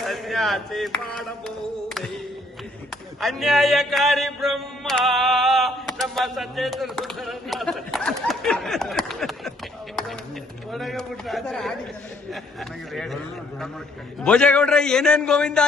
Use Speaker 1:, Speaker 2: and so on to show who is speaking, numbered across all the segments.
Speaker 1: ಸನ್ಯಾಸಿ ಮಾಡಬಹುದೇ? ಅನ್ಯಾಯಕಾರಿ ಬ್ರಹ್ಮ ನಮ್ಮ ಸಚೇತನ ಸುಂದರನಾಥ.
Speaker 2: ಭೋಜೇಗೌಡ್ರೆ ಏನೇನ್ ಗೋವಿಂದ.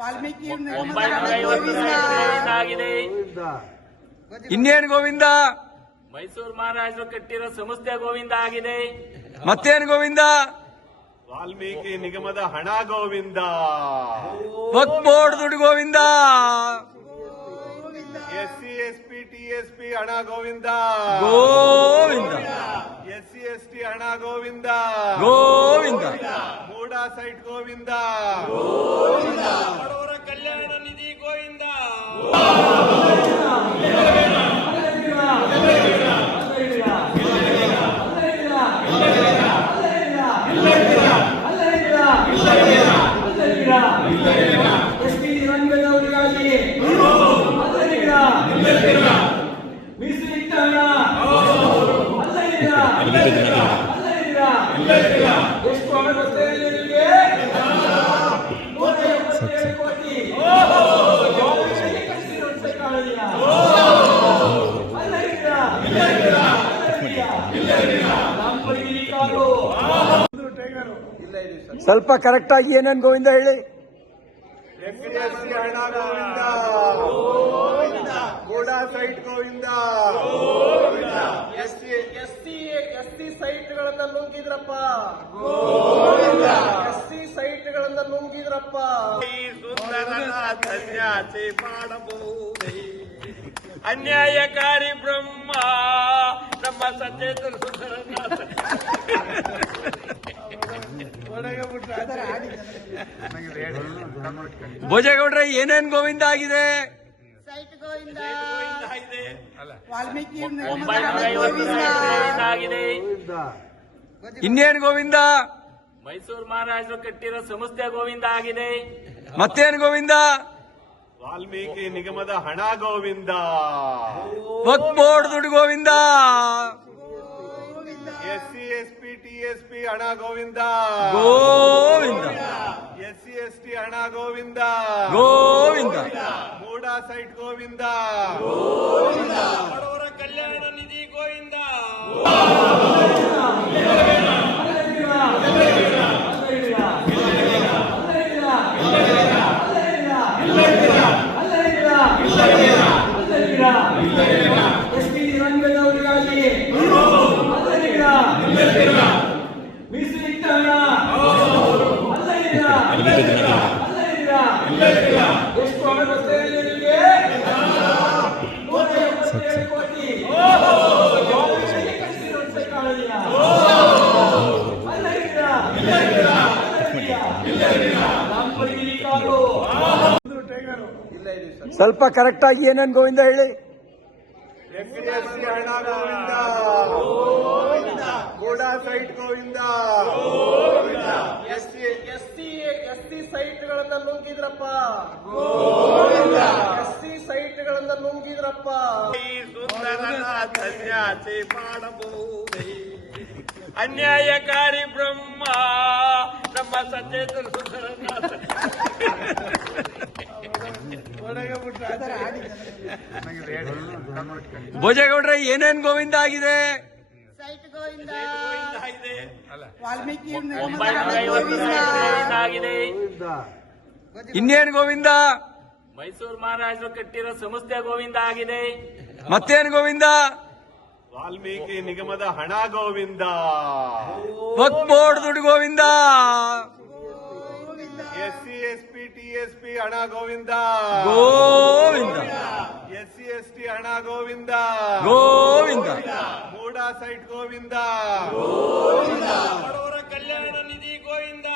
Speaker 3: ವಾಲ್ಮೀಕಿ
Speaker 1: ಆಗಿದೆ.
Speaker 2: ಇನ್ನೇನ್ ಗೋವಿಂದ?
Speaker 1: ಮೈಸೂರು ಮಹಾರಾಜರು ಕಟ್ಟಿರೋ ಸಂಸ್ಥೆ ಗೋವಿಂದ ಆಗಿದೆ.
Speaker 2: ಮತ್ತೇನ್ ಗೋವಿಂದ?
Speaker 4: ವಾಲ್ಮೀಕಿ ನಿಗಮದ ಹಣ ಗೋವಿಂದ.
Speaker 2: ವಕ್ ಬೋರ್ಡ್ ದುಡ್ಡು Govinda.
Speaker 4: S C S P T S P ಹಣ Govinda.
Speaker 2: Govinda.
Speaker 4: S C S T ಹಣ Govinda.
Speaker 2: Govinda.
Speaker 4: MUDA site Govinda.
Speaker 1: ಬಡವರ ಕಲ್ಯಾಣ ನಿಧಿ ಗೋವಿಂದ.
Speaker 2: ಸ್ವಲ್ಪ ಕರೆಕ್ಟ್ ಆಗಿ ಏನೇನ್ ಗೋವಿಂದ ಹೇಳಿ?
Speaker 4: T MUDA site Govinda.
Speaker 5: S C S C ಸೈಟ್ಗಳನ್ನ ನುಂಗಿದ್ರಪ್ಪ ಎಸ್ ಸಿ ಸೈಟ್ಗಳನ್ನ ನುಂಗಿದ್ರಪ್ಪ.
Speaker 1: ಈ ಸುಂದರನಾಥ ಸನ್ಯಾಸಿ ಮಾಡಬಹುದೇ? ಅನ್ಯಾಯಕಾರಿ ಬ್ರಹ್ಮ ನಮ್ಮ ಸಚೇತನ ಸುಂದರನಾಥ.
Speaker 2: ಭೋಜೇಗೌಡ್ರೆ ಏನೇನ್ ಗೋವಿಂದ ಆಗಿದೆ? ಇನ್ನೇನ್ ಗೋವಿಂದ?
Speaker 1: ಮೈಸೂರು ಮಹಾರಾಜರು ಕಟ್ಟಿರೋ ಸಂಸ್ಥೆ ಗೋವಿಂದ ಆಗಿದೆ.
Speaker 2: ಮತ್ತೇನ್ ಗೋವಿಂದ?
Speaker 4: ವಾಲ್ಮೀಕಿ ನಿಗಮದ ಹಣ ಗೋವಿಂದ.
Speaker 2: ವಕ್ ಬೋರ್ಡ್ ದುಡ್ಡು Govinda.
Speaker 4: S C S P T S P ಹಣ Govinda.
Speaker 2: Govinda.
Speaker 4: S C S T ಹಣ ಗೋವಿಂದ.
Speaker 2: ಗೋವಿಂದ.
Speaker 4: ಮೂಡಾ ಸೈಟ್ ಗೋವಿಂದ.
Speaker 1: ಬಡವರ ಕಲ್ಯಾಣ ನಿಧಿ ಗೋವಿಂದ.
Speaker 5: ಎಸ್ಪಿ
Speaker 2: ಸ್ವಲ್ಪ ಕರೆಕ್ಟ್ ಆಗಿ ಏನೇನ್ ಗೋವಿಂದ ಹೇಳಿ?
Speaker 4: T MUDA site Govinda,
Speaker 5: S C S C S C, ಸೈಟ್ಗಳನ್ನ ನುಂಗಿದ್ರಪ್ಪ ಎಸ್ ಸಿ, ಸೈಟ್ಗಳನ್ನ ನುಂಗಿದ್ರಪ್ಪ.
Speaker 1: ಈ ಸುಂದರ ಸನ್ಯಾಸಿ ಮಾಡಬಹುದೇ ಅನ್ಯಾಯಕಾರಿ ಬ್ರಹ್ಮ ನಮ್ಮ ಸಚೇತನ ಸುಂದರನಾಥ.
Speaker 2: ಭೋಜೇಗೌಡ್ರೆ ಏನೇನ್ ಗೋವಿಂದ ಆಗಿದೆ? ಇನ್ನೇನ್ ಗೋವಿಂದ?
Speaker 1: ಮೈಸೂರು ಮಹಾರಾಜರು ಕಟ್ಟಿರೋ ಸಂಸ್ಥೆ ಗೋವಿಂದ ಆಗಿದೆ.
Speaker 2: ಮತ್ತೇನ್ ಗೋವಿಂದ?
Speaker 4: ವಾಲ್ಮೀಕಿ ನಿಗಮದ ಹಣ ಗೋವಿಂದ.
Speaker 2: ದುಡ್ಡು Govinda.
Speaker 4: P T S P ಹಣ Govinda.
Speaker 2: Govinda.
Speaker 4: S C S T ಹಣ Govinda.
Speaker 2: Govinda.
Speaker 4: MUDA site Govinda.
Speaker 1: ಬಡವರ ಕಲ್ಯಾಣ ನಿಧಿ ಗೋವಿಂದ.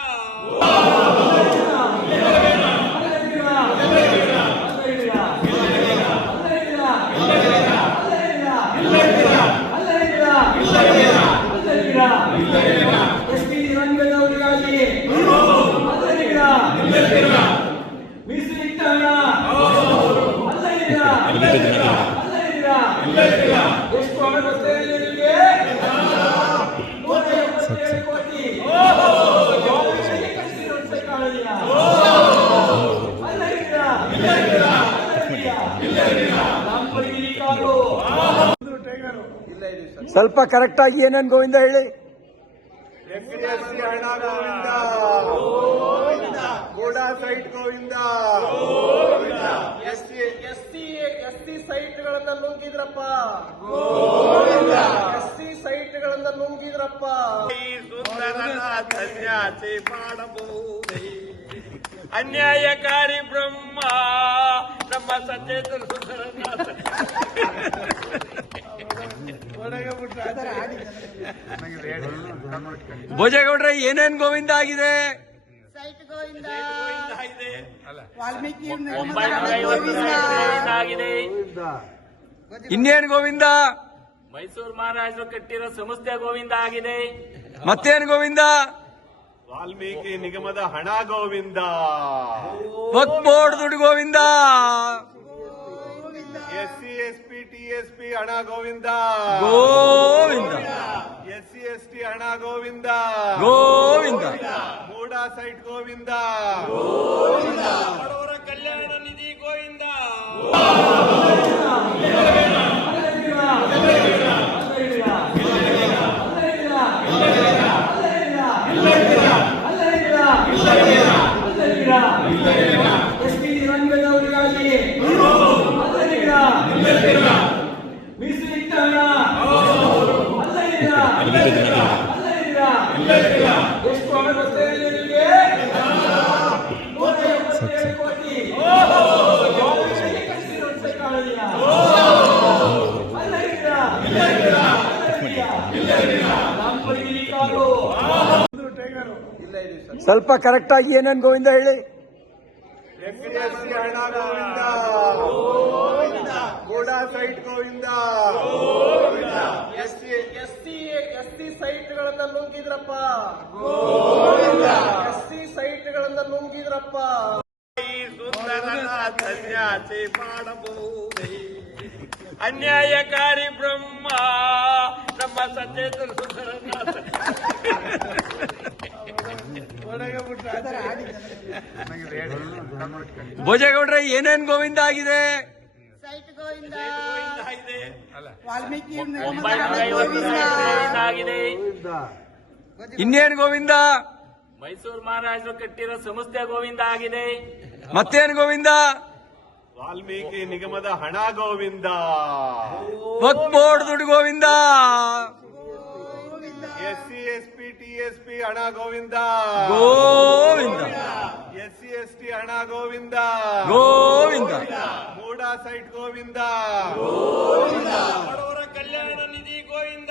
Speaker 2: ಸ್ವಲ್ಪ ಕರೆಕ್ಟ್ ಆಗಿ ಏನೇನು ಗೋವಿಂದ ಹೇಳಿ?
Speaker 4: SC site Govinda ಗೂಡ site Govinda SC
Speaker 5: SC SC ಸೈಟ್ಗಳನ್ನ ನುಂಗಿದ್ರಪ್ಪ. ಎಸ್ಸಿ ಸೈಟ್ಗಳನ್ನ ನುಂಗಿದ್ರಪ್ಪ.
Speaker 4: ಸುಂದರನ ಸನ್ಯಾಸಿ ಮಾಡಬಹುದೇ?
Speaker 1: ಅನ್ಯಾಯಕಾರಿ ಬ್ರಹ್ಮ. ನಮ್ಮ ಸಚೇತನ ಸುಂದರನಾಥ
Speaker 2: ಭೋಜೇಗೌಡ್ರೆ ಏನೇನ್ ಗೋವಿಂದ ಆಗಿದೆ?
Speaker 3: ಸೈಟ್ ಗೋವಿಂದ. ವಾಲ್ಮೀಕಿ
Speaker 2: ಇನ್ನೇನ್ ಗೋವಿಂದ?
Speaker 1: ಮೈಸೂರು ಮಹಾರಾಜರು ಕಟ್ಟಿರೋ ಸಂಸ್ಥೆ ಗೋವಿಂದ ಆಗಿದೆ.
Speaker 2: ಮತ್ತೇನು ಗೋವಿಂದ?
Speaker 4: ವಾಲ್ಮೀಕಿ ನಿಗಮದ ಹಣ ಗೋವಿಂದ.
Speaker 2: ವಕ್ ಬೋರ್ಡ್ ದುಡ್ಡು ಗೋವಿಂದ.
Speaker 4: ಟಿ ಎಸ್ ಪಿ ಹಣ Govinda.
Speaker 2: Govinda.
Speaker 4: S C S T ಹಣ ಗೋವಿಂದ.
Speaker 2: ಗೋವಿಂದ.
Speaker 4: ಮೂಡ ಸೈಟ್ ಗೋವಿಂದ
Speaker 1: ಬಡವರ ಕಲ್ಯಾಣ ನಿಧಿ ಗೋವಿಂದ
Speaker 2: ಸ್ವಲ್ಪ ಕರೆಕ್ಟ್ ಆಗಿ ಏನೇನ್ ಗೋವಿಂದ ಹೇಳಿ?
Speaker 4: ಗೋಡಾ ಹಣ Govinda ಗೂಡ site Govinda SC
Speaker 5: SC SC ಸೈಟ್ಗಳನ್ನ ನುಂಗಿದ್ರಪ್ಪ ಎಸ್ಸಿ ಸೈಟ್ಗಳನ್ನ ನುಂಗಿದ್ರಪ್ಪ.
Speaker 4: ಸುಂದರನ ಸನ್ಯಾಸಿ ಮಾಡಬಹುದೇ
Speaker 1: ಅನ್ಯಾಯಕಾರಿ ಬ್ರಹ್ಮ ನಮ್ಮ ಸಚೇತನ ಸುಂದರನಾಥ
Speaker 2: ಭೋಜೇಗೌಡ್ರೆ ಏನೇನ್ ಗೋವಿಂದ ಆಗಿದೆ? ಇನ್ನೇನ್ ಗೋವಿಂದ?
Speaker 1: ಮೈಸೂರು ಮಹಾರಾಜರು ಕಟ್ಟಿರೋ ಸಂಸ್ಥೆ ಗೋವಿಂದ ಆಗಿದೆ.
Speaker 2: ಮತ್ತೇನ್ ಗೋವಿಂದ?
Speaker 4: ವಾಲ್ಮೀಕಿ ನಿಗಮದ ಹಣ ಗೋವಿಂದ.
Speaker 2: ವಕ್ ಬೋರ್ಡ್ ದುಡ್ಡು ಗೋವಿಂದ.
Speaker 4: ಎಸ್ಸಿ ಎಸ್ಪಿ ಹಣ ಗೋವಿಂದ.
Speaker 2: ಗೋವಿಂದ.
Speaker 4: ಎಸ್ಸಿ ಎಸ್ಟಿ ಹಣ Govinda.
Speaker 2: Govinda.
Speaker 4: MUDA site Govinda.
Speaker 1: ಬಡವರ ಕಲ್ಯಾಣ ನಿಧಿ Govinda.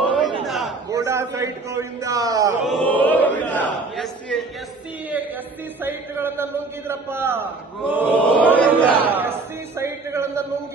Speaker 2: SC site Govinda.
Speaker 4: C S C site ಗಳನ್ನ ಎಸ್ಸಿ
Speaker 5: ಎಸ್ ನುಂಗಿದ್ರಪ್ಪ ಸೈಟ್ ಗಳನ್ನ ನುಂಗಿ